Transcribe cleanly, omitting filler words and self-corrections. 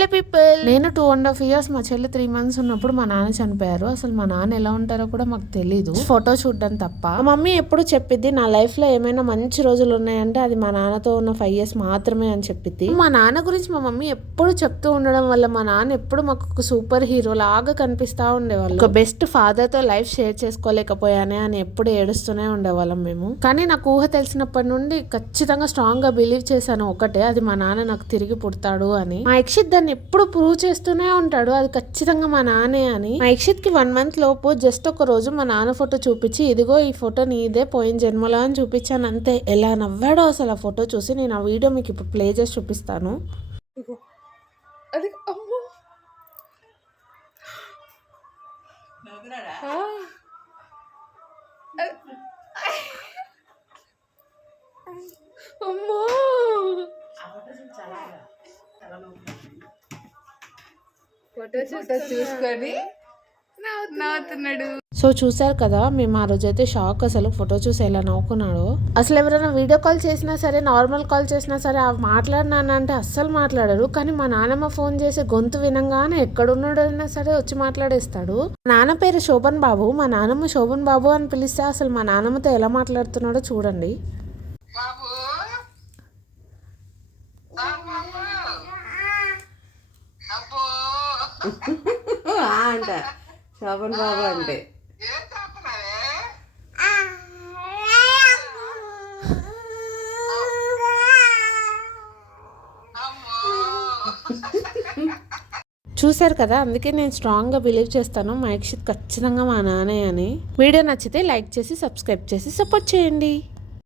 Hello people, నేను 2.5 years మా చెల్లి 3 months ఉన్నప్పుడు మా నాన్న చనిపోయారు. అసలు మా నాన్న ఎలా ఉంటారో కూడా మాకు తెలీదు, ఫోటో చూడడం తప్ప. మా మమ్మీ ఎప్పుడు చెప్పిద్ది, నా లైఫ్ లో ఏమైనా మంచి రోజులు ఉన్నాయంటే అది మా నాన్నతో ఉన్న 5 years మాత్రమే అని చెప్పిద్ది. మా నాన్న గురించి మా మమ్మీ ఎప్పుడు చెప్తూ ఉండడం వల్ల మా నాన్న ఎప్పుడు మాకు ఒక సూపర్ హీరో లాగా కనిపిస్తా ఉండేవాళ్ళు. ఒక బెస్ట్ ఫాదర్ తో లైఫ్ షేర్ చేసుకోలేకపోయానే అని ఎప్పుడు ఏడుస్తూనే ఉండేవాళ్ళం మేము. కానీ నాకు ఊహ తెలిసినప్పటి నుండి ఖచ్చితంగా స్ట్రాంగ్ గా బిలీవ్ చేశాను ఒకటే, అది మా నాన్న నాకు తిరిగి పుడతాడు అని. మా యక్షిత్ దాన్ని ఎప్పుడు ప్రూవ్ చేస్తూనే ఉంటాడు, అది ఖచ్చితంగా మా నాన్నే అని. మా యక్షిత్ కి 1 month లోపు జస్ట్ ఒక రోజు మా నాన్న ఫోటో చూపించి, ఇదిగో ఈ ఫోటో నీదే పోయిన జన్మలో అని చూపించాను అంతే. ఎలా నవ్వాడో అసలు ఆ ఫోటో చూసి. నేను ఆ వీడియో మీకు ఇప్పుడు ప్లే చేసి చూపిస్తాను. చూసుకొని నవ్వుతున్నాడు. సో చూసారు కదా, మేము ఆ రోజు అయితే షాక్. అసలు ఫోటో చూసి ఎలా నవ్వుకున్నాడు. అసలు ఎవరైనా వీడియో కాల్ చేసినా సరే, నార్మల్ కాల్ చేసినా సరే, మాట్లాడినాను అంటే అస్సలు మాట్లాడరు. కానీ మా నాన్నమ్మ ఫోన్ చేసి గొంతు వినంగానే ఎక్కడున్నాడైనా సరే వచ్చి మాట్లాడేస్తాడు. నాన్న పేరు శోభన్ బాబు, మా నాన్నమ్మ శోభన్ బాబు అని పిలిస్తే అసలు మా నాన్నమ్మతో ఎలా మాట్లాడుతున్నాడో చూడండి. అంట శోభన్ బాబు అంటే చూసారు కదా, అందుకే నేను స్ట్రాంగ్ గా బిలీవ్ చేస్తాను మా యక్షిత్ ఖచ్చితంగా మా నాన్నే అని. వీడియో నచ్చితే లైక్ చేసి సబ్స్క్రైబ్ చేసి సపోర్ట్ చేయండి.